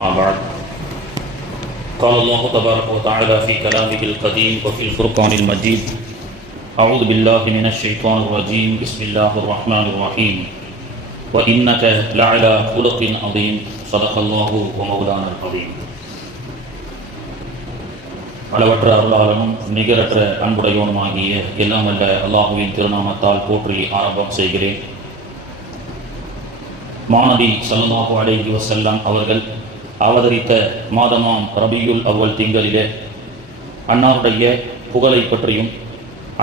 بعد قال الله تبارك وتعالى في كلامه القديم وفي الفرقان المجيد أعوذ بالله من الشيطان الرجيم بسم الله الرحمن الرحيم وإنك لعلى خلق عظيم صدق الله ومولانا العظيم. அளவற்ற அருளாளனும் நிகரற்ற அன்புடையவனுமாகிய எல்லாம் அல்ல அல்லாஹுவின் திருநாமத்தால் போற்றி ஆரம்பம் செய்கிறேன். மாநபி ஸல்லல்லாஹு அலைஹி வஸல்லம் அவர்கள் அவதரித்த மாதமாம் ரபியுல் அவ்வல் திங்களிலே அன்னாருடைய புகழை பற்றியும்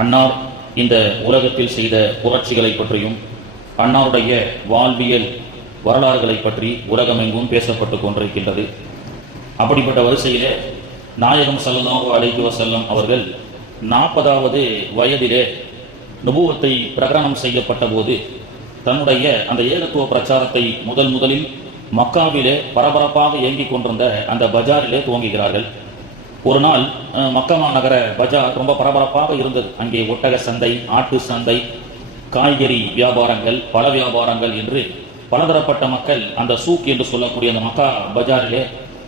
அன்னார் இந்த உலகத்தில் செய்த புரட்சிகளை பற்றியும் அன்னாருடைய வாழ்வியல் வரலாறுகளை பற்றி உலகமெங்கும் பேசப்பட்டு கொண்டிருக்கின்றது. அப்படிப்பட்ட வரிசையிலே நாயகம் ஸல்லல்லாஹு அலைஹி வஸல்லம் அவர்கள் 40வது வயதிலே நுபுவத்தை பிரகடனம் செய்யப்பட்ட போது தன்னுடைய அந்த ஏகத்துவ பிரச்சாரத்தை முதலில் மக்காவிலே பரபரப்பாக இயங்கிக் கொண்டிருந்த அந்த பஜாரிலே துவங்குகிறார்கள். ஒரு நாள் மக்கா நகர பஜார் ரொம்ப பரபரப்பாக இருந்தது. அங்கே ஒட்டக சந்தை, ஆட்டு சந்தை, காய்கறி வியாபாரங்கள், பல வியாபாரங்கள் என்று பலதரப்பட்ட மக்கள் அந்த சூக் என்று சொல்லக்கூடிய அந்த மக்கா பஜாரிலே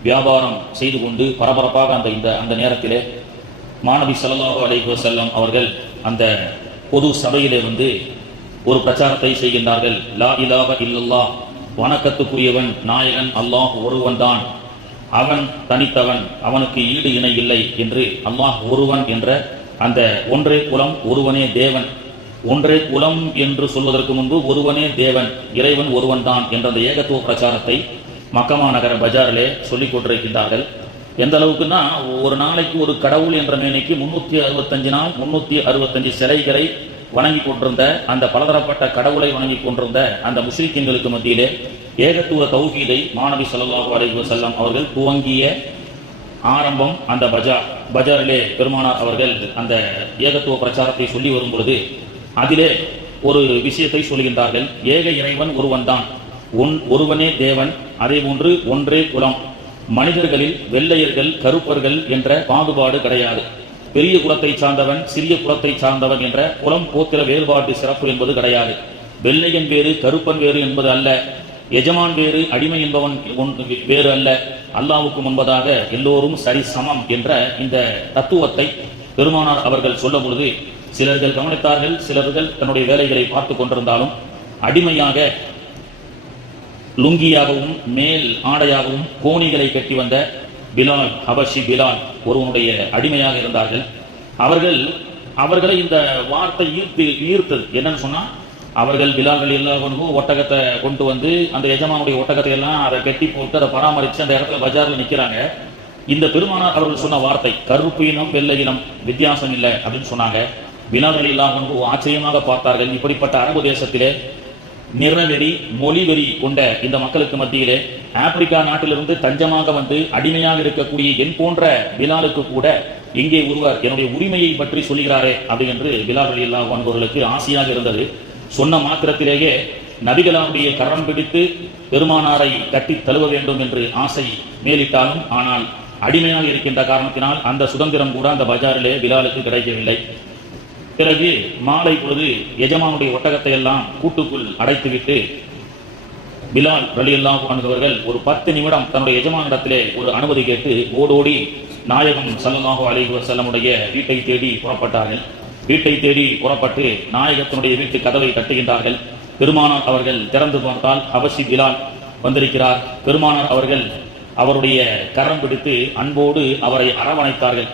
வியாபாரம் செய்து கொண்டு பரபரப்பாக அந்த நேரத்திலே மாநபி ஸல்லல்லாஹு அலைஹி வஸல்லம் அவர்கள் அந்த பொது சபையிலே வந்து ஒரு பிரச்சாரத்தை செய்கின்றார்கள். லா இலாஹ இல்லல்லாஹ், வணக்கத்துக்குரியவன் நாயகன் அல்லாஹ் ஒருவன் தான், அவன் தனித்தவன், அவனுக்கு ஈடு இணை இல்லை என்று அல்லாஹ் ஒருவன் என்ற அந்த ஒன்றே குலம் ஒருவனே தேவன், ஒன்றே குலம் என்று சொல்வதற்கு முன்பு ஒருவனே தேவன், இறைவன் ஒருவன் தான் என்ற அந்த ஏகத்துவ பிரச்சாரத்தை மக்கா நகர பஜாரிலே சொல்லிக் கொண்டிருக்கின்றார்கள். எந்த அளவுக்குன்னா, ஒரு நாளைக்கு ஒரு கடவுள் என்ற மேனிக்கு 365 நாள் 365 சிலைகளை வணங்கி கொண்டிருந்த அந்த பலதரப்பட்ட கடவுளை வணங்கி கொண்டிருந்த அந்த முஸ்லிம்களுக்கு மத்தியிலே ஏகத்துவ தௌஹீதை மாநபி ஸல்லல்லாஹு அலைஹி வஸல்லம் அவர்கள் துவங்கிய ஆரம்பம் அந்த பஜாரிலே பெருமானார் அவர்கள் அந்த ஏகத்துவ பிரச்சாரத்தை சொல்லி வரும் பொழுது அதிலே ஒரு விஷயத்தை சொல்கின்றார்கள். ஏக இறைவன் ஒருவன் தான், ஒருவனே தேவன், அதே போன்று ஒன்றே குலம், மனிதர்களில் வெள்ளையர்கள் கருப்பர்கள் என்ற பாகுபாடு கிடையாது, பெரிய குலத்தை சார்ந்தவன் சிறிய குலத்தை சார்ந்தவன் என்ற குலம் கோத்திர வேறுபாட்டு சிறப்பு என்பது கிடையாது, வெள்ளையன் வேறு கருப்பன் வேறு என்பது அல்ல, எஜமான் வேறு அடிமை என்பவன் வேறு அல்ல, அல்லாஹ்வுக்கு முன்பதாக எல்லோரும் சரி சமம் என்ற இந்த தத்துவத்தை பெருமானார் அவர்கள் சொல்லும் பொழுது சிலர்கள் கவனித்தார்கள். சிலர்கள் தன்னுடைய வேலைகளை பார்த்து கொண்டிருந்தாலும் அடிமையாக லுங்கியாகவும் மேல் ஆடையாகவும் கோணிகளை கட்டி வந்த பிலால், ஹபஷி பிலால் ஒருவனுடைய அடிமையாக இருந்தார்கள். அவர்களை இந்த வார்த்தை ஈர்த்தது. என்னன்னு சொன்னா, அவர்கள் பிலால்கள் எல்லாருக்கும் ஒட்டகத்தை கொண்டு வந்து அந்த எஜமானுடைய ஒட்டகத்தை எல்லாம் அதை கட்டி போட்டு அதை பராமரித்து அந்த இடத்துல பஜார்ல நிற்கிறாங்க. இந்த பெருமானார் அவர்கள் சொன்ன வார்த்தை, கருப்பு இனம் வெள்ளை இனம் வித்தியாசம் இல்லை அப்படின்னு சொன்னாங்க. பிலால்கள் எல்லாருக்கும் ஆச்சரியமாக பார்த்தார்கள். இப்படிப்பட்ட அரபு தேசத்திலே நிறவெறி மொழிவெறி கொண்ட இந்த மக்களுக்கு மத்தியிலே ஆப்பிரிக்கா நாட்டிலிருந்து தஞ்சமாக வந்து அடிமையாக இருக்கக்கூடிய என் போன்ற பிலாலுக்கு கூட இங்கே ஒருவர் என்னுடைய உரிமையை பற்றி சொல்கிறாரே அப்படி என்று பிலால் ரலியல்லாஹு அன்ஹு அவர்களுக்கு ஆசையாக இருந்தது. சொன்ன மாத்திரத்திலேயே நபிகளாருடைய கரம் பிடித்து பெருமானாரை கட்டி தழுவ வேண்டும் என்று ஆசை மேலிட்டாலும், ஆனால் அடிமையாக இருக்கின்ற காரணத்தினால் அந்த சுதந்திரம் கூட அந்த பஜாரிலே பிலாலுக்கு கிடைக்கவில்லை. பிறகு மாலை பொழுது எஜமானுடைய ஒட்டகத்தை எல்லாம் கூட்டுக்குள் அடைத்துவிட்டு பிலால் ரலியல்லாஹு அன்ஹு அவர்கள் ஒரு 10 நிமிடம் தன்னுடைய எஜமானிடத்திலே ஒரு அனுமதி கேட்டு ஓடோடி நாயகம் ஸல்லல்லாஹு அலைஹி வஸல்லமுடைய வீட்டை தேடி புறப்பட்டார்கள். வீட்டை தேடி புறப்பட்டு நாயகத்தினுடைய வீட்டு கதவை தட்டுகின்றார்கள். பெருமானார் அவர்கள் திறந்து பார்த்தால் ஹபஷி பிலால் வந்திருக்கிறார். பெருமானார் அவர்கள் அவருடைய கரம் பிடித்து அன்போடு அவரை அரவணைத்தார்கள்.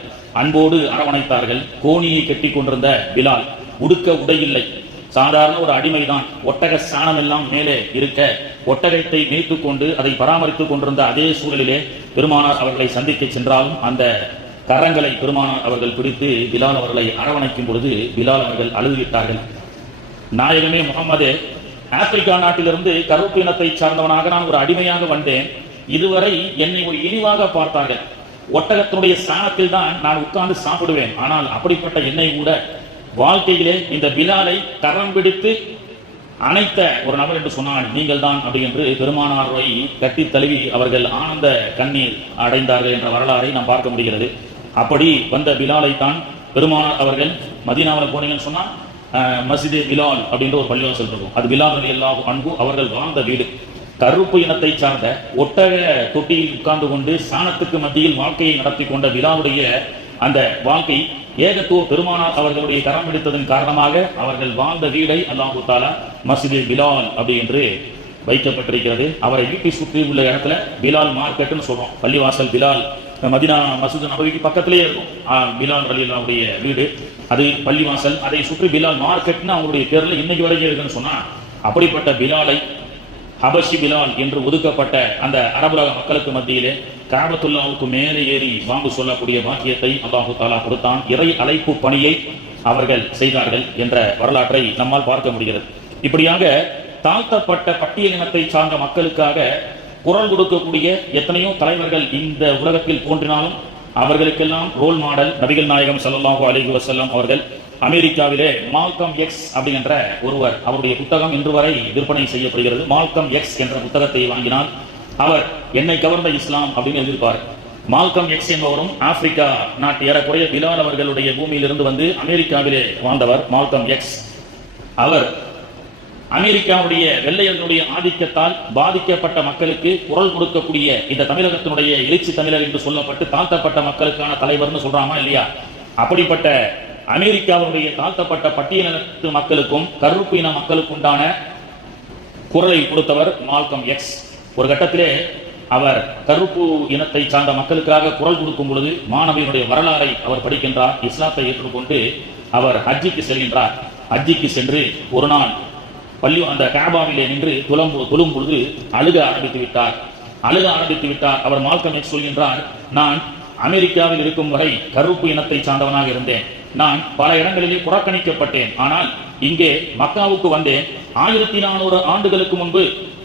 கோணியை கட்டி கொண்டிருந்த பிலால் உடுக்க உடையில்லை, சாதாரண ஒரு அடிமைதான். ஒட்டக சாணம் எல்லாம் மேலே இருக்க ஒட்டகத்தை மேய்த்து கொண்டு அதை பராமரித்துக் கொண்டிருந்த அதே சூழலிலே பெருமானார் அவர்களை சந்திக்க சென்றாலும் அந்த கரங்களை பெருமானார் அவர்கள் பிடித்து பிலால் அவர்களை அரவணைக்கும் பொழுது பிலால் அவர்கள் அழுதுவிட்டார்கள். நாயகமே முகமதே, ஆப்பிரிக்கா நாட்டிலிருந்து கருப்பு இனத்தை சார்ந்தவனாக நான் ஒரு அடிமையாக வந்தேன். இதுவரை என்னை ஒரு இழிவாக பார்த்தார்கள். ஒட்டகத்தினுடைய சாணத்தில் தான் நான் உட்கார்ந்து சாப்பிடுவேன். ஆனால் அப்படிப்பட்ட என்னை கூட வாழ்க்கையிலே இந்த பிலாலை கரம் பிடித்து அணைத்த ஒரு நபர் என்று சொன்னால் நீங்கள் தான் அப்படி என்று பெருமானாரை கட்டி தழுவி அவர்கள் ஆனந்த கண்ணீர் அடைந்தார்கள் என்ற வரலாறை நாம் பார்க்க முடிகிறது. அப்படி வந்த பிலாலை தான் பெருமானார் அவர்கள் மதீனாவில் போனீங்கன்னு சொன்னா மஸ்ஜிதே பிலால் அப்படின்ற ஒரு பள்ளிவாசல் இருக்கும். அது பிலால் ரலியல்லாஹு அன்ஹு அவர்கள் வாழ்ந்த வீடு. கருப்பு இனத்தை சார்ந்த ஒட்டக தொட்டியில் உட்கார்ந்து கொண்டு சாணத்துக்கு மத்தியில் வாழ்க்கையை நடத்தி கொண்ட பிலாலுடைய அந்த வாழ்க்கை ஏகத்துவ பெருமானார் அவர்களுடைய கரம் எடுத்ததன் காரணமாக அவர்கள் வாழ்ந்த வீடை அல்லாஹு தஆலா மஸ்ஜித் பிலால் அப்படி என்று வைக்கப்பட்டிருக்கிறது. அவரை வீட்டை சுற்றி உள்ள இடத்துல பிலால் மார்க்கெட்னு சொல்றோம். பள்ளிவாசல் பிலால் மதீனா மஸ்ஜித் நபவிக்கு பக்கத்திலேயே இருக்கும். பிலால் ரலியல்லாஹுடைய வீடு அது பள்ளிவாசல், அதை சுற்றி பிலால் மார்க்கெட்னு அவங்களுடைய பேர்ல இன்னைக்கு வரைக்கும் இருக்குன்னு சொன்னா, அப்படிப்பட்ட பிலாலை ஹபஷி பிலால் என்று ஒதுக்கப்பட்ட அந்த அரபுலக மக்களுக்கு மத்தியிலே காபத்துல்லாவுக்கு மேலே ஏறி வாங்கு சொல்லக்கூடிய பாக்கியத்தை அல்லாஹு தஆலா கொடுத்தான். இறை அழைப்பு பணியை அவர்கள் செய்தார்கள் என்ற வரலாற்றை நம்மால் பார்க்க முடிகிறது. இப்படியாக தாழ்த்தப்பட்ட பட்டியலினத்தை சார்ந்த மக்களுக்காக குரல் கொடுக்கக்கூடிய எத்தனையோ தலைவர்கள் இந்த உலகத்தில் தோன்றினாலும் அவர்களுக்கெல்லாம் ரோல் மாடல் நபிகள் நாயகம் ஸல்லல்லாஹு அலைஹி வஸல்லம் அவர்கள். அமெரிக்காவிலே மால்கம் எக்ஸ் அப்படிங்கிற ஒருவர், அவருடைய புத்தகம் இன்று வரை விற்பனை செய்யப்படுகிறது. மால்கம் எக்ஸ் என்ற புத்தகத்தை வாங்கினால் அவர் என்னை கவர்ந்த இஸ்லாம் அப்படின்னு எழுதியிருப்பார். மால்கம் எக்ஸ் என்பவரும் ஆப்பிரிக்கா நாட்டு ஏறக்குறைய பிலால் அவர்களுடைய பூமியிலிருந்து வந்து அமெரிக்காவிலே வாழ்ந்தவர் மால்கம் எக்ஸ். அவர் அமெரிக்காவுடைய வெள்ளையர்களுடைய ஆதிக்கத்தால் பாதிக்கப்பட்ட மக்களுக்கு குரல் கொடுக்கக்கூடிய இந்த தமிழகத்தினுடைய எழுச்சி தமிழர் என்று சொல்லப்பட்டு தாழ்த்தப்பட்ட மக்களுக்கான தலைவர்னு சொல்றாமா இல்லையா? அப்படிப்பட்ட அமெரிக்காவுடைய தாழ்த்தப்பட்ட பட்டியலினத்து மக்களுக்கும் கருப்பு இன மக்களுக்கு உண்டான குரலை கொடுத்தவர் மால்கம் எக்ஸ். ஒரு கட்டத்திலே அவர் கருப்பு இனத்தை சார்ந்த மக்களுக்காக குரல் கொடுக்கும் பொழுது மாணவியினுடைய வரலாறை அவர் படிக்கின்றார். இஸ்லாத்தை ஏற்றுக்கொண்டு அவர் ஹஜ்ஜிக்கு செல்கின்றார். ஹஜ்ஜிக்கு சென்று ஒரு நாள் அந்த காபாவிலே நின்று தொழும் பொழுது அழுக ஆரம்பித்து விட்டார். அவர் மால்கம் எக்ஸ் சொல்கின்றார், நான் அமெரிக்காவில் இருக்கும் வரை கருப்பு இனத்தை சார்ந்தவனாக இருந்தேன். நான் பல இடங்களிலே புறக்கணிக்கப்பட்டேன். ஆனால் இங்கே மக்காவுக்கு வந்தேன். 1400 ஆண்டுகளுக்கு முன்பு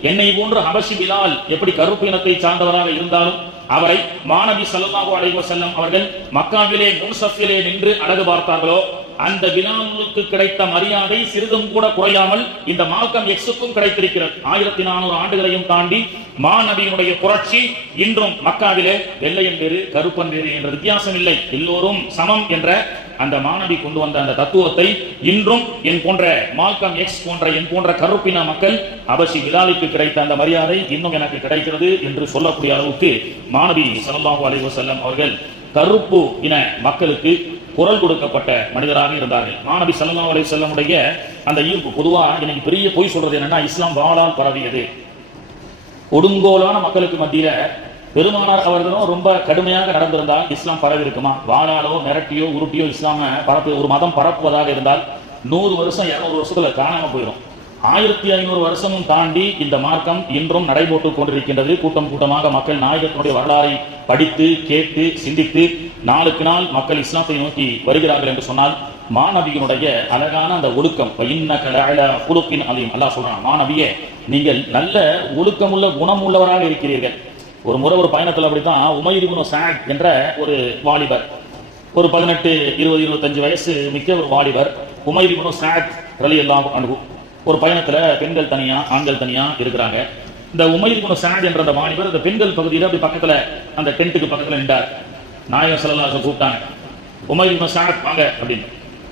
என்னை போன்ற ஹபஷி பிலால் எப்படி கருப்பு இனத்தை சார்ந்தவராக இருந்தாலும் அவரை மாநபி ஸல்லல்லாஹு அலைஹி வஸல்லம் அவர்கள் மக்காவிலே முன்சஃபிலே நின்று அழகு பார்த்தார்களோ, அந்த பிலாலுக்கு கிடைத்த மரியாதை சிறிதும் கூட குறையாமல் இந்த மால்கம் எக்ஸுக்கும் கிடைத்திருக்கிறது. 1400 ஆண்டுகளையும் தாண்டி மாநபியினுடைய புரட்சி இன்றும் மக்காவிலே வெள்ளையன் வேறு கருப்பன் வேறு என்ற வித்தியாசம் இல்லை, எல்லோரும் சமம் என்ற அந்த மாநபி கொண்டு வந்த அந்த தத்துவத்தை இன்றும் என் போன்ற மால்கம் எக்ஸ் போன்ற என் போன்ற கருப்பின மக்கள் ஹபஷி பிலாலுக்கு கிடைத்த அந்த மரியாதை இன்னும் எனக்கு கிடைக்கிறது என்று சொல்லக்கூடிய அளவுக்கு மாநபி ஸல்லல்லாஹு அலைஹி வஸல்லம் அவர்கள் கருப்பு இன மக்களுக்கு குரல் கொடுக்கப்பட்ட மனிதராக இருந்தார்கள். மாநபி ஸல்லல்லாஹு அலைஹி வஸல்லம் உடைய அந்த ஈர்ப்பு பொதுவா எனக்கு பெரிய பொய் சொல்றது என்னன்னா, இஸ்லாம் வாளால் பரவியது. கொடுங்கோலான மக்களுக்கு மத்தியில பெருமானார் அவர்களும் ரொம்ப கடுமையாக நடந்திருந்தால் இஸ்லாம் பரவி இருக்குமா? வாளாலோ மிரட்டியோ உருட்டியோ இஸ்லாம ஒரு மதம் பரப்புவதாக இருந்தால் 100 வருஷம் 200 வருஷத்துல காணாம போயிடும். 1500 வருஷமும் தாண்டி இந்த மார்க்கம் இன்றும் நடைபோட்டுக் கொண்டிருக்கின்றது. கூட்டம் கூட்டமாக மக்கள் நாயகத்தினுடைய வரலாறை படித்து கேட்டு சிந்தித்து நாளுக்கு நாள் மக்கள் இஸ்லாத்தை நோக்கி வருகிறார்கள் என்று சொன்னால், மாநபியினுடைய அழகான அந்த ஒழுக்கம் அல்லாஹ் சொல்றான், மாநபியே நீங்கள் நல்ல ஒழுக்கமுள்ள குணமுள்ளவராக இருக்கிறீர்கள். ஒரு முறை ஒரு பயணத்தில் அப்படித்தான் உமைர் இப்னு சஅத் என்ற ஒரு வாலிபர், ஒரு 18, 20, 25 வயசு மிக்க ஒரு வாலிபர் உமைர் இப்னு சஅத் ரலியல்லாஹு அன்ஹு ஒரு பயணத்துல பெண்கள் தனியா ஆண்கள் தனியா இருக்கிறாங்க. இந்த உமைர் இப்னு சஅத் என்ற அந்த வாலிபர் இந்த பெண்கள் பகுதியில் அப்படி பக்கத்துல அந்த டென்ட்டுக்கு பக்கத்துல நின்றார். நாயகம் ஸல்லல்லாஹு அலைஹி வஸல்லம் கூப்பிட்டாங்க, உமைர் இப்னு சஅத் வாங்க அப்படின்னு.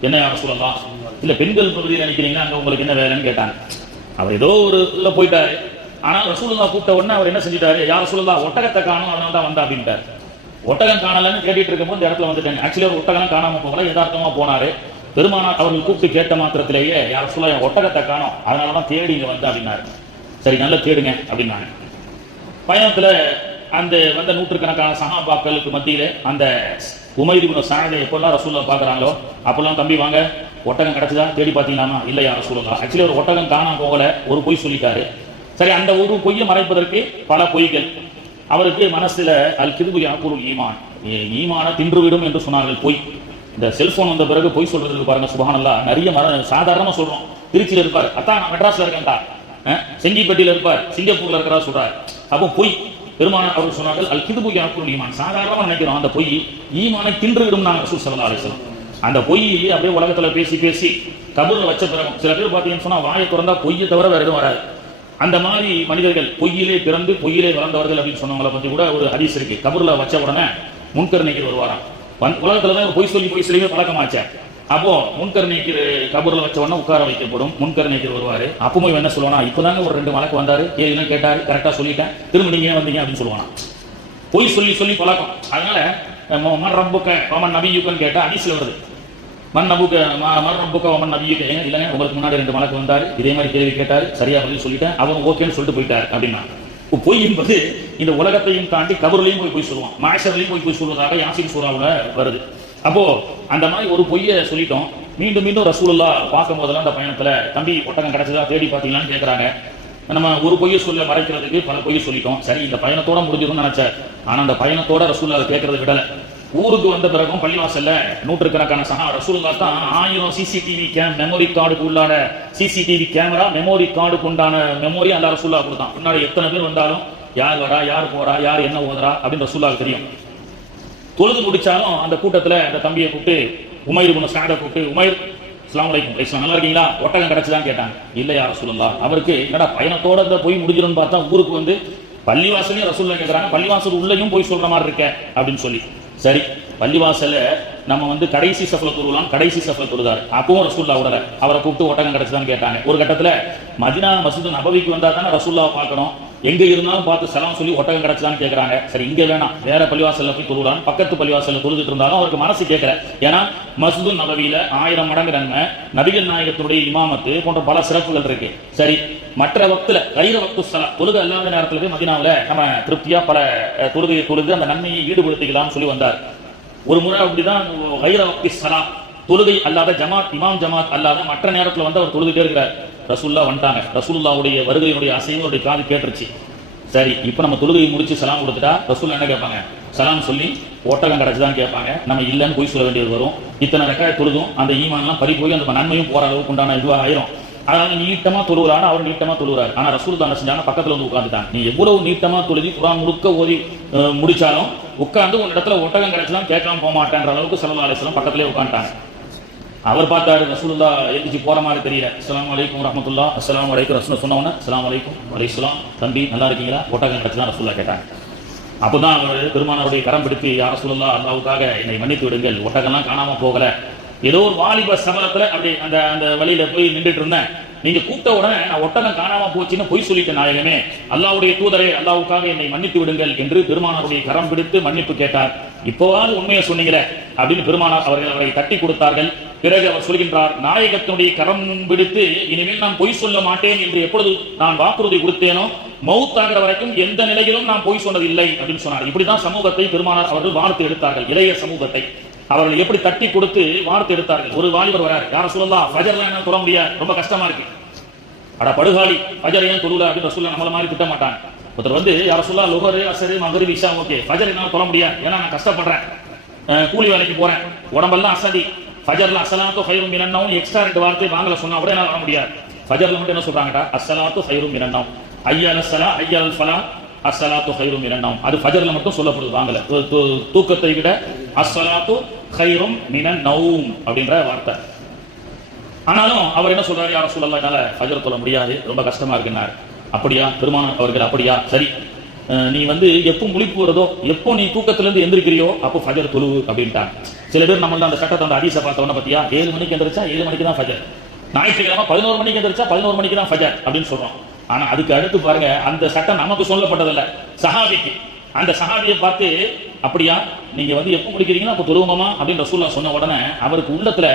என்ன யா ரசூலல்லாஹ், இல்ல பெண்கள் பகுதியில் நினைக்கிறீங்கன்னா அங்க உங்களுக்கு என்ன வேலைன்னு கேட்டாங்க. அவர் ஏதோ ஒரு இதுல போயிட்டாரு. ஆனால் ரசூலுல்லாஹ் கூப்பிட்ட உடனே அவர் என்ன செஞ்சிட்டாரு, யா ரசூலுல்லாஹ் ஒட்டகத்தை காணும் அதனால தான் வந்தா அப்படின்ட்டார். ஒட்டகம் காணலன்னு கேட்டுட்டு இருக்கும்போது இந்த இடத்துல வந்துட்டாங்க. ஆக்சுவலி ஒரு ஒட்டகம் காணாம போகல, யதார்த்தமா போனாரு. பெருமானார் அவர்கள் கூப்பிட்டு கேட்ட மாத்திரத்திலேயே யா ரசூலுல்லாஹ் என் ஒட்டகத்தை காணும் அதனாலதான் தேடி இங்க வந்தா அப்படின்னாரு. சரி நல்லா தேடுங்க அப்படின்னாங்க. பயணத்துல அந்த வந்த நூற்றுக்கணக்கான சஹாபாக்களுக்கு மத்தியில அந்த உமைர் இப்னு சஅத் எப்பெல்லாம் ரசூலுல்லாஹ் பாக்குறாங்களோ அப்பெல்லாம், தம்பி வாங்க ஒட்டகம் கிடைச்சதா தேடி பார்த்தீங்களாமா? இல்ல யா ரசூலுல்லாஹ், ஆக்சுவலி ஒரு ஒட்டகம் காணாம போகல, ஒரு பொய் சொல்லிட்டாரு. சரி, அந்த ஒரு பொய்யை மறைப்பதற்கு பல பொய்கள். அவருக்கு மனசுல அல் கிதுபு யாக்குலுல் ஈமான், ஈமான தின்றுவிடும் என்று சொன்னார்கள் பொய். இந்த செல்போன் வந்த பிறகு பொய் சொல்றதுக்கு பாருங்க சுப்ஹானல்லாஹ், நிறைய சாதாரணமா சொல்றோம். திருச்சியில் இருப்பார், அத்தான் நான் மெட்ராஸ்ல இருக்கேன்டா, செங்கிப்பட்டியில இருப்பார், சிங்கப்பூர்ல இருக்கிறா சொல்றாரு. அப்போ பொய். பெருமானார் அவர்கள் சொன்னார்கள் அல் கிதுபு யாக்குலுல் ஈமான், சாதாரணமா நினைக்கிறோம் அந்த பொய் ஈமானை தின்றுவிடும் நாங்கள் ரசூல் ஸல்லல்லாஹு அலைஹி வஸல்லம். அந்த பொய் அப்படியே உலகத்துல பேசி பேசி கபூர்ல வச்ச பிறகு சில பேர் பார்த்தீங்கன்னு சொன்னா வாயை திறந்தா பொய்யை தவிர வேற எதுவும் வராது. அந்த மாதிரி மனிதர்கள் பொய்யிலே பிறந்து பொய்யிலே வளர்ந்தவர்கள் அப்படின்னு சொன்னவங்களை பத்தி கூட ஒரு ஹதீஸ் இருக்கு. கபூர்ல வச்ச உடனே முன்கர் நெய்யர் வருவாராம். உலகத்துலதான் பொய் சொல்லி பழக்கமாச்ச. அப்போ முன்கர் நீக்கர் கபூர்ல வச்ச உடனே உட்கார வைக்கப்படும். முன்கர் நீக்கர் வருவாரு. அப்பவும் இவன் என்ன சொல்லுவானா, இப்பதாங்க ஒரு 2 மலக்கு வந்தாரு, கேள்வி கேட்டாரு, கரெக்டா சொல்லிட்டேன், திரும்ப நீங்க ஏன் வந்தீங்க அப்படின்னு சொல்லுவானா. பொய் சொல்லி சொல்லி பழக்கம். அதனால மன் ரப்புக்க வமன் நபியுக்கன்னு கேட்டா ஹதீஸ்ல வருது. மன் ரப்புக்க வமன் நபியுக்க, ஏங்க இல்லைங்க உங்களுக்கு முன்னாடி 2 மலக்கு வந்தாரு, இதே மாதிரி கேள்வி கேட்டாரு, சரியா பதில் சொல்லிட்டேன், அவன் ஓகேன்னு சொல்லிட்டு போயிட்டாரு அப்படின்னா. பொய் என்பது இந்த உலகத்தையும் தாண்டி கபூர்லையும் போய் சொல்லுவான், மாஷர்லையும் போய் சொல்வதாக யாசின் சூராவுல வருது. அப்போ அந்த மாதிரி ஒரு பொய்யை சொல்லிட்டோம். மீண்டும் மீண்டும் ரசூலுல்லாஹ் பார்க்கும் போதெல்லாம் அந்த பயணத்துல தம்பி ஒட்டகம் கிடைச்சதா தேடி பார்த்தீங்களான்னு கேட்கறாங்க. நம்ம ஒரு பொய்யை சொல்ல மறைக்கிறதுக்கு பல பொய்யை சொல்லிட்டோம். சரி, இந்த பயணத்தோட முடிஞ்சிரும்னு நினைச்சேன். ஆனா அந்த பயணத்தோட ரசூலுல்லாஹ் கேட்கறது விடல. ஊருக்கு வந்த பிறகும் பள்ளிவாசல்ல நூற்றுக்கணக்கான ரசூலுல்லாஹ் தான் 1000 சிசிடிவி மெமரி கார்டுக்கு உள்ளான சிசிடிவி கேமரா மெமரி கார்டுக்கு உண்டான மெமரி அந்த ரசூலுல்லாஹ் கொடுத்தான். முன்னாடி எத்தனை பேர் வந்தாலும் யார் வரா, யார் போறா, யார் என்ன ஓதுறா அப்படின்னு ரசூலுல்லாஹ் தெரியும். தொழுது முடிச்சாலும் அந்த கூட்டத்துல அந்த தம்பியை கூப்பிட்டு உமைர் இப்னு சஅத கூப்பிட்டு, உமைர் அஸ்ஸலாமு அலைக்கும், நல்லா இருக்கீங்களா, ஒட்டகம் கிடைச்சுதான் கேட்டாங்க. இல்ல யா ரசூலுல்லாஹ். அவருக்கு என்னடா பயணத்தோட இந்த போய் முடிஞ்சிரும்னு பார்த்தா ஊருக்கு வந்து பள்ளிவாசலையும் ரசூலுல்லாஹ் கேட்கறாங்க, பள்ளிவாசல் உள்ளேயும் போய் சொல்ற மாதிரி இருக்க அப்படின்னு சொல்லி. சரி, பள்ளிவாசல நம்ம வந்து கடைசி சஃப்ல தொழுலாம், கடைசி சஃப்ல தொழுதாரு. அப்பவும் ரசூலுல்லாஹ் விடல. அவரை கூப்பிட்டு ஒட்டகம் கிடைச்சுதான் கேட்டாங்க. ஒரு கட்டத்துல மதீனா மஸ்ஜித் நபவிக்கு வந்தா தானே ரசூலுல்லாஹ் பார்க்கணும், எங்க இருந்தாலும் பார்த்து சலாம் சொல்லி ஒட்டகம் கிடைச்சதான்னு கேட்கறாங்க. சரி, இங்க வேணாம், வேற பள்ளிவாசல்ல போய் தொழுறான். பக்கத்து பள்ளிவாசல்ல தொழுதுட்டு இருந்தாலும் அவருக்கு மனசு கேட்கல. ஏன்னா மஸ்ஜித் நபவியில 1000 மடங்கு நன்மை, நபிகள் நாயகத்துடைய இமாமத்து போன்ற பல சிறப்புகள் இருக்கு. சரி, மற்ற வக்துல கைர வக்து ஸலா தொழுகை அல்லாத நேரத்துல போய் மதீனாவுல நம்ம திருப்தியா பல தொழுகையை தொழுது அந்த நன்மையை ஈடுபடுத்திக்கலாம்னு சொல்லி வந்தார். ஒரு முறை அப்படிதான் கைர வக்து ஸலா தொழுகை அல்லாத ஜமாத் இமாம் ஜமாத் அல்லாத மற்ற நேரத்துல வந்து அவர் தொழுதுட்டே இருக்கிறார். ரசூலுல்லாஹ் வந்துட்டாங்க. ரசூலுல்லாஹ்வுடைய வருகையினுடைய அசைவனுடைய காது கேட்டுருச்சு. சரி, இப்போ நம்ம தொழுகையை முடிச்சு சலாம் கொடுத்துட்டா ரசூலுல்லாஹ் என்ன கேட்பாங்க, சலாம் சொல்லி ஒட்டகம் கிடைச்சுதான் கேட்பாங்க. நம்ம இல்லைன்னு போய் சொல்ல வேண்டியது வரும். இத்தனை ரக்காத் தொழுதும் அந்த ஈமான்லாம் பறி போய் அந்த நன்மையும் போற அளவுக்கு உண்டான இதுவாக ஆயிரும். அதனால நீட்டமா தொழுகிறான்னு அவர் நீட்டமா தொழுகிறார். ஆனா ரசூலுல்லாஹ் என்ன செஞ்சாங்க, பக்கத்துல வந்து உட்காந்துட்டாங்க. நீ எவ்வளவு நீட்டமா தொழுதி குர்ஆன் முழுக்க ஓதி முடிச்சாலும் உட்கார்ந்து ஒரு இடத்துல ஒட்டகம் கிடைச்சலாம் கேட்காம போக மாட்டேன்ற அளவுக்கு ஸல்லல்லாஹு அலைஹி வஸல்லம் பக்கத்திலே உட்காந்துட்டாங்க. அவர் பார்த்தாரு, ரசூலுல்லாஹ் எழுந்திச்சு போற மாதிரி தெரியல. அஸ்ஸலாமு அலைக்கும் வரஹ்மத்துல்லாஹ், அஸ்ஸலாமு அலைக்கும் ரசூல் சொன்னவன அஸ்ஸலாமு அலைக்கும் வலைஹிஸ்ஸலாம், தம்பி நல்லா இருக்கீங்களா, ஒட்டகம் கிடைச்சதான் ரசூலுல்லாஹ் கேட்டாங்க. அப்பதான் அவர் பெருமானாருடைய கரம் பிடித்து, யா ரசூலுல்லாஹ் அல்லாஹ்வுக்காக என்னை மன்னித்து விடுங்கள், ஒட்டகம்லாம் காணாம போகல, ஏதோ ஒரு வாலிப சபலத்துல அப்படி அந்த அந்த வழியில போய் நின்றுட்டு இருந்தேன், நீங்க கூப்பிட்ட உடனே நான் ஒட்டகம் காணாம போச்சுன்னு பொய் சொல்லிட்டேன் நாயகமே, அல்லாஹ்வுடைய தூதரே அல்லாஹ்வுக்காக என்னை மன்னித்து விடுங்கள் என்று பெருமானாருடைய கரம் பிடித்து மன்னிப்பு கேட்டார். இப்போவாது உண்மையை சொன்னீங்களே அப்படின்னு பெருமானார் அவர்கள் அவரை தட்டி கொடுத்தார்கள். பிறகு அவர் சொல்கின்றார், நாயகத்தினுடைய கரம் பிடித்து இனிமேல் நான் பொய் சொல்ல மாட்டேன் என்று எப்பொழுது நான் வாக்குறுதி கொடுத்தேனோ மௌத்தாகிற வரைக்கும் எந்த நிலையிலும் நான் பொய் சொன்னதில்லை அப்படின்னு சொன்னார். இப்படிதான் சமூகத்தை பெருமானார் அவர்கள் வார்த்து எடுத்தார்கள். இளைய சமூகத்தை அவர்கள் எப்படி தட்டி கொடுத்து வார்த்து எடுத்தார்கள். ஒரு வாலிபர் வராரு, யார சொல்லலாம், ஃபஜர்ல என்ன தொழ முடியாது, ரொம்ப கஷ்டமா இருக்கு, அட படுகாலி ஃபஜர் ஏன் தொழுல அப்படின்னு ரசூலுல்லாஹ் நம்மள மாதிரி திட்ட மாட்டாங்க. ஒருத்தர் வந்து யார சொல்லலாம், லுஹர் அஸ்ர் மக்ரிப் இஷா ஓகே, ஃபஜர் என்னால தொழ முடியாது, ஏன்னா நான் கஷ்டப்படுறேன், கூலி வேலைக்கு போறேன், உடம்பெல்லாம் அசதி, ஃபஜர்ல அஸ்ஸலாத்து கைரும் மினன் நௌம் எக்ஸ்ட்ரா 2 வார்த்தை வாங்கல சொன்னா கூட என்னால வர முடியாது. ஃபஜர்ல மட்டும் என்ன சொல்றாங்கடா, அஸ்ஸலாத்து கைரும் மினன் நௌம், ஐயால ஸலா ஐயால் ஃபலா அஸ்ஸலாத்து கைரும் மினன் நௌம், அது ஃபஜர்ல மட்டும் சொல்லப்படுது வாங்கல. தூக்கத்தை விட அஸ்ஸலாத்து கைரும் மினன் நௌம் அப்படின்ற வார்த்தை. ஆனாலும் அவர் என்ன சொல்றாரு, யா ரசூலல்லாஹ் என்னால ஃபஜர் தொழ முடியாது, ரொம்ப கஷ்டமா இருக்குன்னார். அப்படியா பெருமானார் அவர்கள், அப்படியா சரி, நீ வந்து எப்போ முழிப்பு வருதோ, எப்போ நீ தூக்கத்துல இருந்து எந்திரிக்கிறியோ அப்போ ஃபஜர் தொழு அப்படின்ட்டாங்க. சில பேர் நம்மள அந்த சட்டத்தை அந்த ஹதீஸை பார்த்தவொன்னே பத்தியா 7 மணிக்கு எந்திரிச்சா 7 மணிக்கு தான் ஃபஜர், ஞாயிற்றுக்கிழமை 11 மணிக்கு எந்திரிச்சா 11 மணிக்கு தான் ஃபஜர் அப்படின்னு சொல்றோம். ஆனா அதுக்கு அடுத்து பாருங்க, அந்த சட்டம் நமக்கு சொல்லப்பட்டதில்ல, சஹாபிக்கு. அந்த சஹாபியை பார்த்து, அப்படியா நீங்க வந்து எப்போ முடிக்கிறீங்களோ அப்போ தொழுவோமா அப்படின்னு ரசூலுல்லாஹ் சொன்ன உடனே அவருக்கு உள்ளத்துல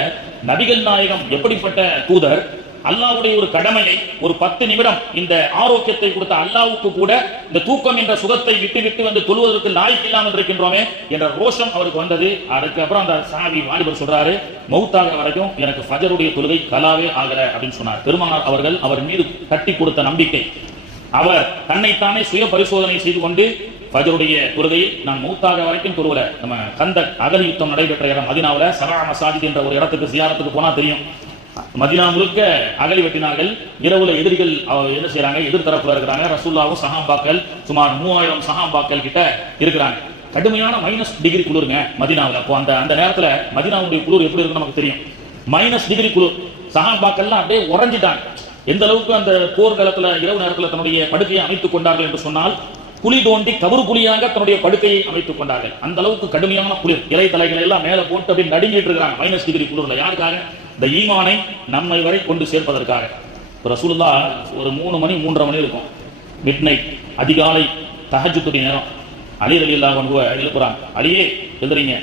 நபிகள் நாயகம் எப்படிப்பட்ட தூதர், அல்லாஹ்வுடைய ஒரு கடமையை ஒரு 10 நிமிடம் இந்த ஆரோக்கியத்தை கொடுத்த அல்லாஹ்வுக்கு கூட இந்த தூக்கம் என்ற சுகத்தை விட்டு விட்டு வந்து தொழுவதற்கு லாய்க்கு இல்லாமல் இருக்கின்றோமே என்ற ரோஷம் அவருக்கு வந்தது. அதுக்கப்புறம் அந்த சஹாபி வாலிபர் சொல்றாரு, மௌத்தாக வரைக்கும் எனக்கு ஃபஜருடைய தொழுகை கலாவே ஆகல அப்படின்னு சொன்னார். பெருமானார் அவர்கள் அவர் மீது கட்டி கொடுத்த நம்பிக்கை, அவர் தன்னைத்தானே சுய பரிசோதனை செய்து கொண்டு ஃபஜருடைய தொழுகையில் நான் மௌத்தாக வரைக்கும் தொழுவல. நம்ம கந்தக் அகல் யுத்தம் நடைபெற்ற இடம் மதீனாவுல சரா மசாஜித் என்ற ஒரு இடத்துக்கு ஜியாரத்துக்கு போனா தெரியும். மதீனா முழுக்க அகலி வெட்டினார்கள். இரவுல எதிரிகள் என்ன செய்யறாங்க, எதிர்த்தரப்புல இருக்கிறாங்க. ரசூலுல்லாஹ்வும் சஹாபாக்கள் சுமார் 3000 சஹாபாக்கள் கிட்ட இருக்கிறாங்க. கடுமையான -டிகிரி குளிருங்க மதீனாவுல. அப்போ அந்த நேரத்துல மதீனாவுடைய குளிர் எப்படி இருக்குன்னு நமக்கு தெரியும். -டிகிரி குளிர். சஹாபாக்கள்லாம் அப்படியே உறைஞ்சிட்டாங்க. எந்த அளவுக்கு அந்த போர்க்காலத்துல இரவு நேரத்துல தன்னுடைய படுக்கையை அமைத்துக் கொண்டார்கள் என்று சொன்னால், குழி தோண்டி கபரு குழியாக தன்னுடைய படுக்கையை அமைத்துக் கொண்டார்கள். அந்த அளவுக்கு கடுமையான குளிர், இலை தலைகளை எல்லாம் மேல போட்டு அப்படி நடுங்கிட்டு இருக்காங்க -டிகிரி குளிர்ல. யாருக்காக? இந்த ஈமானை நம்மை வரை கொண்டு சேர்ப்பதற்காக. ரசூலுல்லாஹ் ஒரு 3 மணி 3:30 மணி இருக்கும், மிட் நைட், அதிகாலை தஹஜ்ஜுடைய நேரம். அலி ரலியல்லாஹு அன்ஹு எழுப்புறாங்க, அலியே எழுதுறீங்க,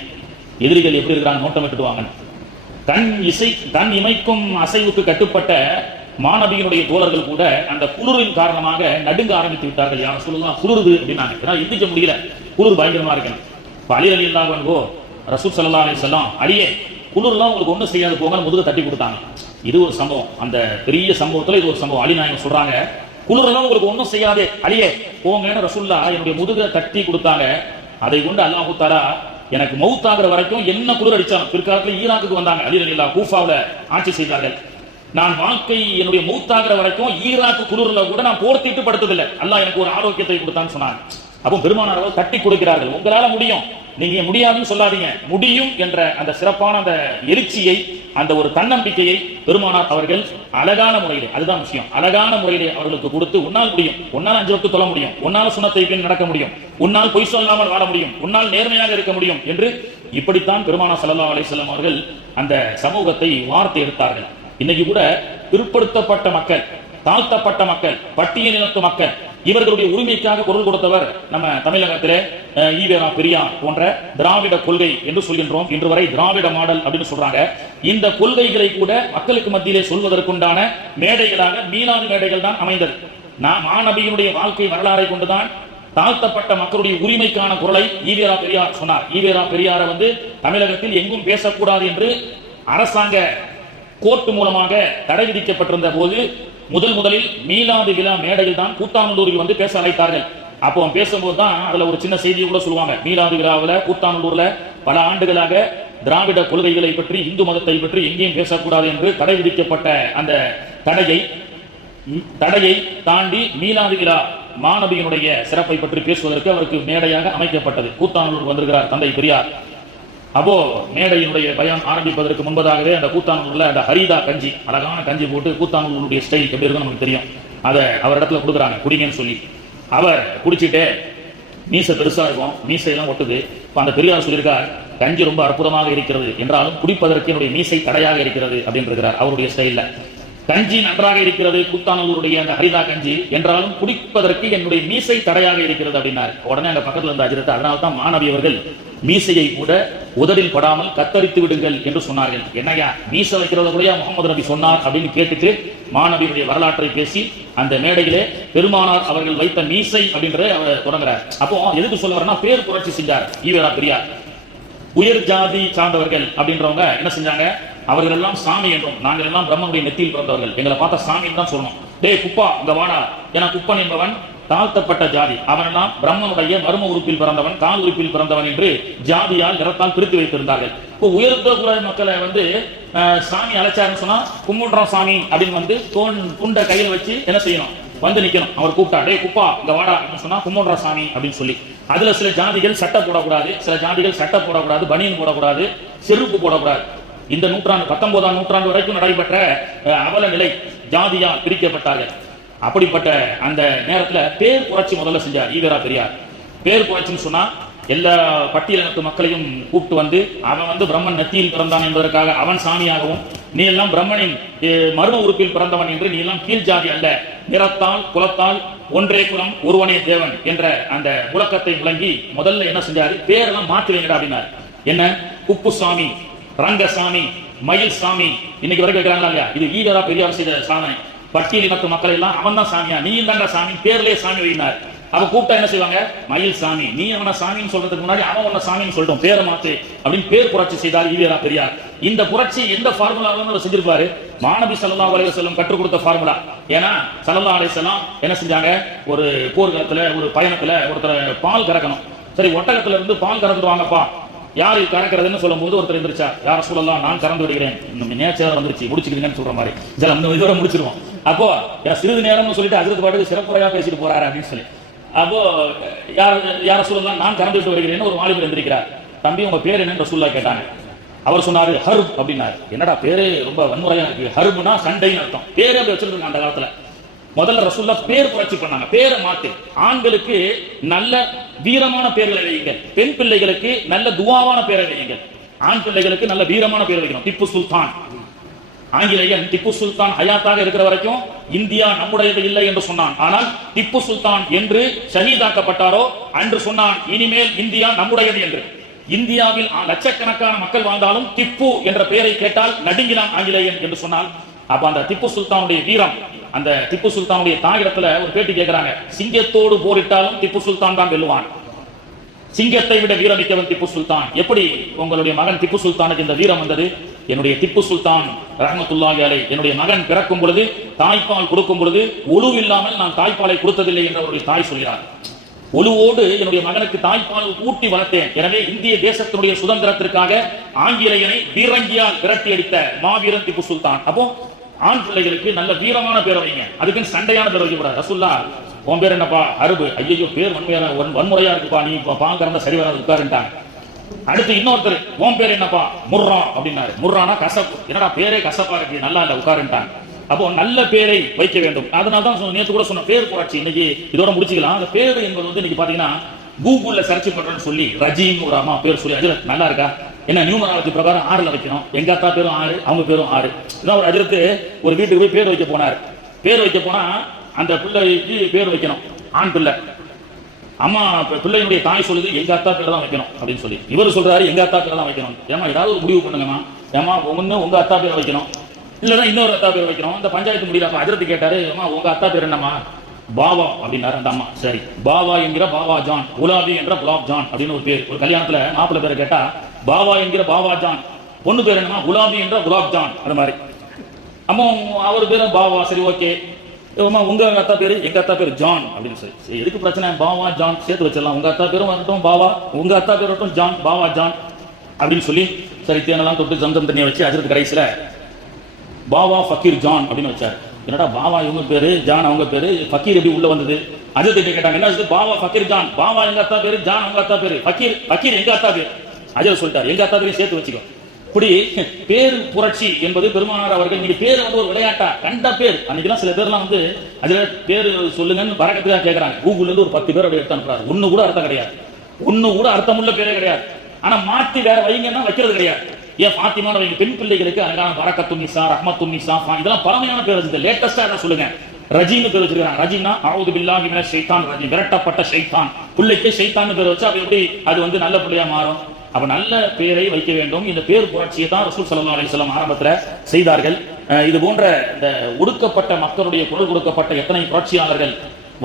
எதிரிகள் எப்படி இருக்கிறாங்க நோட்டமிட்டு வாங்க. கண் இமைக்கும் அசைவுக்கு கட்டுப்பட்ட மாணவியினுடைய தோழர்கள் கூட அந்த குளிரின் காரணமாக நடுங்க ஆரம்பித்து விட்டார்கள். யார் சொல்லலாம், குளிருது அப்படின்னாங்க. ஏன்னா எந்திரிக்க முடியல, குளிர் பயங்கரமா இருக்கேன். அலி ரலியல்லாஹு அன்ஹு ரசூல் ஸல்லல்லாஹு அலைஹி வஸல்லம், அலியே குளிர்லாம் உங்களுக்கு ஒன்றும் செய்யாது போங்க, முதுக தட்டி கொடுத்தாங்க. இது ஒரு சம்பவம், அந்த பெரிய சம்பவத்துல இது ஒரு சம்பவம். அலி நாயகம் சொல்றாங்க, குளிரெல்லாம் உங்களுக்கு ஒன்றும் செய்யாது அலியே போங்கன்னு ரசூலுல்லாஹ் என்னுடைய முதுக தட்டி கொடுத்தாங்க. அதை கொண்டு அல்லாஹ் தஆலா எனக்கு மௌத்தாகிற வரைக்கும் என்ன குளிர் அடிச்சாலும், பிற்காலத்தில் ஈராக்குக்கு வந்தாங்க அலி ரலியல்லாஹு, கூஃபாவுல ஆட்சி செய்தார்கள். நான் வாழ்க்கை என்னுடைய மௌத்தாகிற வரைக்கும் ஈராக்கு குளிர்ல கூட நான் போர்த்திட்டு படுத்ததில்லை, அல்லாஹ் எனக்கு ஒரு ஆரோக்கியத்தை கொடுத்தான்னு சொன்னாங்க. அப்போ பெருமானார் அவர்கள் தட்டி கொடுக்கிறார்கள், உங்களால முடியும், நீங்க முடியாதுன்னு சொல்லாதீங்க, முடியும் என்ற அந்த சிறப்பான அந்த எழுச்சியை, அந்த ஒரு தன்னம்பிக்கையை பெருமானார் அவர்கள் அழகான முறையிலே, அதுதான் விஷயம், அழகான முறையிலே அவர்களுக்கு கொடுத்து, உன்னால் முடியும், உன்னால் 5 வக்து தொழ முடியும், உன்னால் சுன்னத்தை பின் நடக்க முடியும், உன்னால் பொய் சொல்லாமல் வாழ முடியும், உன்னால் நேர்மையாக இருக்க முடியும் என்று இப்படித்தான் பெருமானார் ஸல்லல்லாஹு அலைஹி வஸல்லம் அவர்கள் அந்த சமூகத்தை வார்த்தை எடுத்தார்கள். இன்னைக்கு கூட பிற்படுத்தப்பட்ட மக்கள், தாழ்த்தப்பட்ட மக்கள், பட்டியலினத்து மக்கள், இவர்களுடைய உரிமைக்காக குரல் கொடுத்தவர் நம்ம தமிழகத்திலே ஈவேரா பெரியார் போன்ற திராவிட கொள்கை என்று சொல்கின்றோம். இன்று வரை திராவிட மாடல் அப்படின்னு சொல்றாங்க. இந்த கொள்கைகளை கூட மக்களுக்கு மத்தியிலே சொல்வதற்குண்டான மேடைகளாக மீலாது மேடைகள் தான் அமைந்தது. மாநபியினுடைய வாழ்க்கை வரலாறை கொண்டுதான் தாழ்த்தப்பட்ட மக்களுடைய உரிமைக்கான குரலை ஈவேரா பெரியார் சொன்னார். ஈவேரா பெரியாரை தமிழகத்தில் எங்கும் பேசக்கூடாது என்று அரசாங்க கோர்ட் மூலமாக தடை விதிக்கப்பட்டிருந்த போது முதலில் மீலாது விழா மேடையில் தான் கூத்தாநல்லூரில் பேச அழைத்தார்கள். அப்போ பேசும்போது தான் அதுல ஒரு சின்ன செய்தியை கூட சொல்லுவாங்க. மீலாது விழாவில் கூத்தாநல்லூர்ல பல ஆண்டுகளாக திராவிட கொள்கைகளை பற்றி, இந்து மதத்தை பற்றி எங்கேயும் பேசக்கூடாது என்று தடை விதிக்கப்பட்ட அந்த தடையை தாண்டி மீலாது விழா மாணவியினுடைய சிறப்பை பற்றி பேசுவதற்கு அவருக்கு மேடையாக அமைக்கப்பட்டது. கூத்தாநல்லூர் வந்திருக்கிறார் தந்தை பெரியார். அப்போ மேடையினுடைய பயம் ஆரம்பிப்பதற்கு முன்பதாகவே அந்த கூத்தாநல்லூர்ல அந்த ஹரிதா கஞ்சி, அழகான கஞ்சி போட்டு, கூத்தாநல்லூருடைய ஸ்டைல் எப்படி இருக்கும் நமக்கு தெரியும், அதை அவர் இடத்துல கொடுக்குறாங்க குடிங்கன்னு சொல்லி. அவர் குடிச்சிட்டே, மீசை பெருசா இருக்கும், மீசையெல்லாம் ஒட்டுது. இப்போ அந்த பெரியார் சொல்லியிருக்கார், கஞ்சி ரொம்ப அற்புதமாக இருக்கிறது என்றாலும் குடிப்பதற்கு என்னுடைய மீசை தடையாக இருக்கிறது அப்படின்னு இருக்கிறார் அவருடைய ஸ்டைல்ல. கஞ்சி நன்றாக இருக்கிறது கூத்தாநல்லூருடைய அந்த ஹரிதா கஞ்சி, என்றாலும் குடிப்பதற்கு என்னுடைய மீசை தடையாக இருக்கிறது அப்படின்னாரு. உடனே அந்த பக்கத்துல இருந்த அஜிரத்தை, அதனால தான் மாணவி அவர்கள் மீசையை கூட உதடில் படாமல் கத்தரித்து விடுங்கள் என்று சொன்னார்கள். என்னையா மீசை வைக்கிறத கூட முகமது நபி சொன்னார் அப்படின்னு கேட்டுட்டு மாணவியுடைய வரலாற்றை பேசி அந்த மேடையிலே பெருமானார் அவர்கள் வைத்த மீசை அப்படின்றத அவர் தொடங்குறார். அப்போ எதுக்கு சொல்ல வரனா, பேர் புரட்சி செஞ்சார் ஈவேரா பெரியார். உயர் ஜாதி சார்ந்தவர்கள் அப்படின்றவங்க என்ன செஞ்சாங்க, அவர்கள் எல்லாம் சாமி என்றும், நாங்கள் எல்லாம் பிரம்மனுடைய நெத்தியில் பிறந்தவர்கள், எங்களை பார்த்தா சாமின்னு தான் சொல்லணும். டேய் குப்பா இங்க வாடா, ஏன்னா குப்பன் என்பவன் தாழ்த்தப்பட்ட ஜாதி, அவனெல்லாம் பிரம்மனுடைய மர்ம உறுப்பில் பிறந்தவன், கால் உறுப்பில் பிறந்தவன் என்று ஜாதியால் நிறத்தால் பிரித்து வைத்திருந்தார்கள். இப்போ உயர்த்த மக்களை சாமி அழைச்சாருன்னு சொன்னா, கும்பிடுறோம் சாமி அப்படின்னு துண்ட கையில் வச்சு என்ன செய்யணும், நிக்கணும். அவர் கூப்பிட்டா, டே குப்பா இங்க வாடா அப்படின்னு சொன்னா, கும்பிடுற சாமி அப்படின்னு சொல்லி. அதுல சில ஜாதிகள் சட்டை போடக்கூடாது, சில ஜாதிகள் சட்டை போடக்கூடாது, பனியன் போடக்கூடாது, செருப்பு போடக்கூடாது. இந்த நூற்றாண்டு 19ஆம் நூற்றாண்டு வரைக்கும் நடைபெற்ற அவல நிலை, ஜாதியால் பிரிக்கப்பட்டார்கள். அப்படிப்பட்ட அந்த நேரத்துல பேர் புரட்சி முதல்ல செஞ்சார் ஈவேரா பெரியார். பேர் புரட்சின்னு சொன்னா, எல்லா பட்டியலினத்து மக்களையும் கூப்பிட்டு அவன் பிரம்மன் நெத்தியில் பிறந்தான் என்பதற்காக அவன் சாமியாகவும், நீ எல்லாம் பிரம்மனின் மர்ம உறுப்பில் பிறந்தவன் என்று நீ எல்லாம் கீழ் ஜாதி அல்ல, நிறத்தால் குலத்தால் ஒன்றே குலம் ஒருவனே தேவன் என்ற அந்த முழக்கத்தை விளங்கி முதல்ல என்ன செஞ்சாரு, பேரெல்லாம் மாற்றி வைங்கடா அப்படின்னாரு. என்ன, குப்புசாமி, ரங்கசாமி, மயில் சாமி, இன்னைக்கு வரைக்கும் வைக்கிறாங்களா இல்லையா? இது ஈவேரா பெரியார் செய்த சாதனை. பட்டியலினத்து மக்கள் எல்லாம் அவன் தான் சாமியா, நீ தாங்க சாமி, பேர்லயே சாமி வைனார். அவ கூப்பிட்டா என்ன செய்வாங்க, மயில் சாமி, நீ அவனை சாமின்னு சொல்றதுக்கு முன்னாடி அவன் உன்ன சாமின்னு சொல்லிட்டோம், பேரை மாத்து அப்படின்னு பேர் புரட்சி செய்தார் ஈவேரா பெரியார். இந்த புரட்சி எந்த ஃபார்முலாவும் செஞ்சிருப்பாரு, மாநபி ஸல்லல்லாஹு அலைஹி வஸல்லம் கற்றுக் கொடுத்த ஃபார்முலா. ஏன்னா ஸல்லல்லாஹு அலைஹி வஸல்லம் என்ன செஞ்சாங்க, ஒரு போர்க்களத்துல ஒரு பயணத்துல ஒருத்தர் பால் கறக்கணும். சரி, ஒட்டகத்துல இருந்து பால் கறந்துட்டு வாங்கப்பா, யாரு கறக்கிறதுன்னு சொல்லும் போது ஒருத்தர் எந்திரிச்சா, யார சொல்லலாம், நான் கறந்து விடுகிறேன், நேச்சர் வந்துருச்சு, முடிச்சுக்கிறீங்கன்னு சொல்ற மாதிரி, இதோட முடிச்சிருவோம். அப்போ சிறிது நேரம்னு சொல்லிட்டு அதுக்கு பாட்டுக்கு சிறப்புறையா பேசிட்டு போறாரு அப்படின்னு சொல்லி, அப்போ யார சொல்லலாம், நான் கறந்து விட்டு வருகிறேன்னு ஒரு வாலிபர் எந்திரிக்கிறார். தம்பி உங்க பேர் என்னன்னு ரசூலுல்லாஹ் கேட்டாங்க. அவர் சொன்னாரு ஹர்ப் அப்படின்னாரு. என்னடா பேரு ரொம்ப வன்முறையா இருக்கு, ஹர்ப்னா சண்டைன்னு அர்த்தம், பேரே அப்படி வச்சிருக்காங்க அந்த காலத்துல. முதல்ல ரசூலுல்லாஹ் பேர் புரட்சி பண்ணாங்க. பேரை மாத்து. ஆண்களுக்கு நல்ல வீரமான பேர்களை வையுங்க, பெண் பிள்ளைகளுக்கு நல்ல துவாவான பேரை வையுங்க. ஆண் பிள்ளைகளுக்கு நல்ல வீரமான பேர் வைக்கணும். திப்பு சுல்தான், ஆங்கிலேயன் திப்பு சுல்தான் ஹயாத்தாக இருக்கிற வரைக்கும் இந்தியா நம்முடையது இல்லை என்று சொன்னான். ஆனால் திப்பு சுல்தான் என்று ஷஹீதாக்கப்பட்டாரோ அன்று சொன்னான், இனிமேல் இந்தியா நம்முடையது என்று. இந்தியாவில் லட்சக்கணக்கான மக்கள் வாழ்ந்தாலும் திப்பு என்ற பெயரை கேட்டால் நடுங்கினான் ஆங்கிலேயன் என்று சொன்னால். அப்ப அந்த திப்பு சுல்தானுடைய வீரம், அந்த திப்பு சுல்தானுடைய தாயிடத்துல ஒரு பேட்டி கேட்கிறாங்க, சிங்கத்தோடு போரிட்டாலும் திப்பு சுல்தான் தான் வெல்லுவான், சிங்கத்தை விட வீரமிக்கவன் திப்பு சுல்தான். எப்படி உங்களுடைய மகன் திப்பு சுல்தானுக்கு இந்த வீரம் வந்தது? என்னுடைய திப்பு சுல்தான் ரஹ்மத்துல்லாஹி அலைஹி என்னுடைய மகன் பிறக்கும் பொழுது தாய்ப்பால் கொடுக்கும் பொழுது ஒழு இல்லாமல் நான் தாய்ப்பாலை கொடுத்ததில்லை என்று அவருடைய தாய் சொல்கிறார். ஒழுவோடு என்னுடைய மகனுக்கு தாய்ப்பால் ஊட்டி வளர்த்தேன். எனவே இந்திய தேசத்தினுடைய சுதந்திரத்திற்காக ஆங்கிலேயனை பீரங்கியால் விரட்டி அடித்த மாவீரன் திப்பு சுல்தான். அப்போ ஆண் பிள்ளைகளுக்கு நல்ல வீரமான பேர் வைங்க, அதுக்கு சண்டையான பேர் வைக்கப்படாது. ரசூலுல்லாஹ் உன் பேர் என்னப்பா? அருபு. ஐயோ பேர் வன்முறையா இருக்குப்பா, நீ பாங்க சரி வராது உட்காருட்டாங்க. அடுத்து இன்னொருத்தர், உன் பேர் என்னப்பா? முர்ரா அப்படின்னாரு. முர்ரானா கசப்பு. என்னடா பேரே கசப்பா இருக்கு, நல்லா இல்ல உட்காருட்டாங்க. அப்போ நல்ல பேரை வைக்க வேண்டும். அதனால்தான் நேற்று கூட சொன்ன பேர் புரட்சி இன்னைக்கு இதோட முடிச்சுக்கலாம். அந்த பேர் என்பது வந்து இன்னைக்கு பாத்தீங்கன்னா கூகுள்ல சர்ச் பண்றேன்னு சொல்லி ரஜீம் ஒரு அம்மா பேர் சொல்லி அஜரத் நல்லா இருக்கா, என்ன நியூமராலஜி பிரகாரம் 6ல வைக்கணும், எங்க அத்தா பேரும் 6 அவங்க பேரும் 6. இதான் ஒரு அஜரத்து ஒரு வீட்டுக்கு போய் பேர் வைக்க போனார். பேர் வைக்க போனா அந்த பிள்ளைக்கு பேர் வைக்கணும், ஆண் பிள்ளை. அம்மா பிள்ளையினுடைய தாய் சொல்லுது எங்க அத்தா பேர் தான் வைக்கணும் அப்படின்னு சொல்லி. இவர் சொல்றாரு எங்க அத்தா பேர் தான் வைக்கணும். ஏமா ஏதாவது ஒரு முடிவு பண்ணுங்கம்மா, ஏமா ஒண்ணு உங்க அத்தா பேர் வைக்கணும், இல்லன்னா இன்னொரு அத்தா பேர் வைக்கணும். இந்த பஞ்சாயத்து முடியல. அஜரத்து கேட்டாரு, அம்மா உங்க அத்தா பேர் என்னம்மா? பாவா அப்படின்னாரு அந்த அம்மா. சரி, பாவா என்கிற பாவா ஜான், குலாபி என்ற குலாப் ஜான் அப்படின்னு ஒரு பேர். ஒரு கல்யாணத்துல மாப்பிள்ளை பேரை கேட்டா பாவா என்கிற பாவா ஜான், பொண்ணு பேர் என்னமா? குலாபி என்ற குலாப் ஜான். அது மாதிரி அம்மா அவர் பேரும் பாவா. சரி ஓகே, உங்க அத்தா பேரு எங்க அத்தா பேரு ஜான் அப்படின்னு சொல்லி. எதுக்கு பிரச்சனை? பாவா ஜான் சேர்த்து வச்சிடலாம். உங்க அத்தா பேரும் வரட்டும் பாவா, உங்க அத்தா பேர் வரட்டும் ஜான், பாவா ஜான் அப்படின்னு சொல்லி சரி தேனெல்லாம் தொட்டு ஜம்சம் தண்ணியை வச்சு அஜரத்து கடைசியில பாவா ஃபக்கீர் ஜான் அப்படின்னு வச்சாரு. என்னடா பாவா இவங்க பேரு, ஜான் அவங்க பேரு, ஃபக்கீர் எப்படி உள்ள வந்தது? அஜரத்து கேட்டாங்க, என்ன பாவா ஃபக்கீர் ஜான், பாவா எங்க அத்தா பேரு, ஜான் அவங்க அத்தா பேரு, ஃபக்கீர் ஃபக்கீர் எங்க அத்தா பேரு. அஜரத் சொல்லிட்டாரு எங்க அத்தா பேரையும் சேர்த்து வச்சுக்கோ. இப்படி பேரு புரட்சி என்பது பெருமானார் அவர்கள் நீங்க பேர் வந்து ஒரு விளையாட்டா கண்ட பேர். அன்னைக்கெல்லாம் சில பேர்லாம் வந்து அதுல பேரு சொல்லுங்கன்னு பரக்கத்துக்காக கேட்கறாங்க. கூகுள்ல இருந்து ஒரு 10 பேர் அப்படி எடுத்து அனுப்புறாரு. ஒண்ணு கூட அர்த்தம் கிடையாது, ஒண்ணு கூட அர்த்தமுள்ள பேரே கிடையாது. ஆனா மாத்தி வேற வைங்கன்னா வைக்கிறது கிடையாது. ஏன் ஃபாத்திமான வைங்க, பெண் பிள்ளைகளுக்கு அழகான பரக்கத்துன் நிசா, ரஹ்மத்துன் நிசா, இதெல்லாம் பழமையான பேர். இந்த லேட்டஸ்டா என்ன சொல்லுங்க, ரஜீம் பேர் வச்சிருக்காங்க. ரஜீம்னா அஊது பில்லாஹி மினஷ் ஷைத்தான் ரஜீம், விரட்டப்பட்ட ஷைத்தான். பிள்ளைக்கு ஷைத்தான் பேர் வச்சா எப்படி அது வந்து நல்ல பிள்ளையா மாறும்? அப்ப நல்ல பேரை வைக்க வேண்டும். இந்த பேர் புரட்சியை தான் ரசூல் ஸல்லல்லாஹு அலைஹி வஸல்லம் ஆரம்பத்துல செய்தார்கள். இது போன்ற இந்த ஒடுக்கப்பட்ட மக்களுடைய குரல் கொடுக்கப்பட்ட எத்தனை புரட்சியாளர்கள்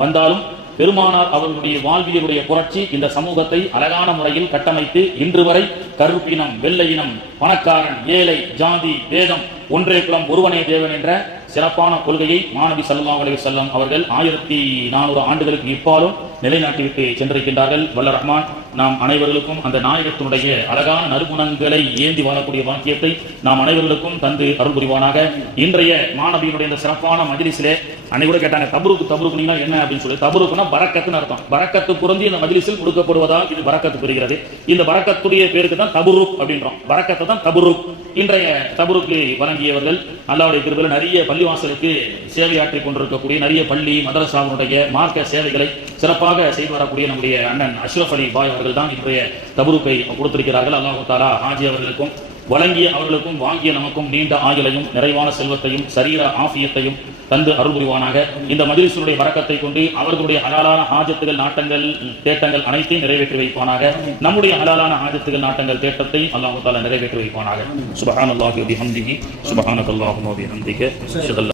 வந்தாலும் பெருமானார் அவர்களுடைய வாழ்வியலுடைய புரட்சி இந்த சமூகத்தை அழகான முறையில் கட்டமைத்து இன்று வரை கருப்பினம், வெள்ளையினம், பணக்காரன், ஏழை, ஜாதி, வேதம், ஒன்றே குலம் ஒருவனே தேவன் என்ற சிறப்பான கொள்கையை மாணவி ஸல்லல்லாஹு அலைஹி வஸல்லம் அவர்கள் 1400 ஆண்டுகளுக்கு இப்பாலும் நிலைநாட்டிவிட்டு சென்றிருக்கின்றார்கள். வல்ல ரஹ்மான் நாம் அனைவர்களுக்கும் அந்த நாயகத்தினுடைய அழகான நறுகுணங்களை ஏந்தி வாழக்கூடிய வாக்கியத்தை நாம் அனைவர்களுக்கும் தந்து அருள் புரிவானாக. இன்றைய மாணவியினுடைய இந்த சிறப்பான மஜ்லிஸிலே அன்னைக்கு கூட கேட்டாங்க தபுருக்குனா என்ன அப்படின்னு சொல்லி. தபுருக்குனா பரக்கத்துன்னு அர்த்தம். பரக்கத்து குறைந்தி இந்த மஜ்லிஸில் கொடுக்கப்படுவதால் இது பரக்கத்து பெறுகிறது. இந்த பரக்கத்துடைய பேருக்கு தான் தபுருக் அப்படின்றோம். பரக்கத்தை தான் தபுருக். இன்றைய தபுருக்கு வழங்கியவர்கள் அல்லாஹ்வுடைய கிருபையில் நிறைய பள்ளிவாசலுக்கு சேவையாற்றிக் கொண்டிருக்கக்கூடிய நிறைய பள்ளி மதரசாவுடைய மார்க்க சேவைகளை சிறப்பாக செய்து வரக்கூடிய நம்முடைய அண்ணன் அஷ்ரஃப் அலி பாய் அவர்கள் தான் இன்றைய தபுருக்கை கொடுத்திருக்கிறார்கள். அல்லாஹ் தஆலா ஹாஜி அவர்களுக்கும் வழங்கிய அவர்களுக்கும் வாங்கிய நமக்கும் நீண்ட ஆயுளையும் நிறைவான செல்வத்தையும் சரீர ஆஃபியத்தையும் தந்து அருள் புரிவானாக. இந்த மஜ்லிஸுடைய பரக்கத்தை கொண்டு அவர்களுடைய ஹலாலான ஹாஜத்துகள், நாட்டங்கள், தேட்டங்கள் அனைத்தையும் நிறைவேற்றி வைப்பானாக. நம்முடைய ஹலாலான ஹாஜத்துகள், நாட்டங்கள், தேட்டத்தை அல்லாஹ் தஆலா நிறைவேற்றி வைப்பானாக. சுப்ஹானல்லாஹி வ பிஹம்திஹி சுப்ஹானக்கல்லாஹும்ம வ பிஹம்திக அஷ்ஹது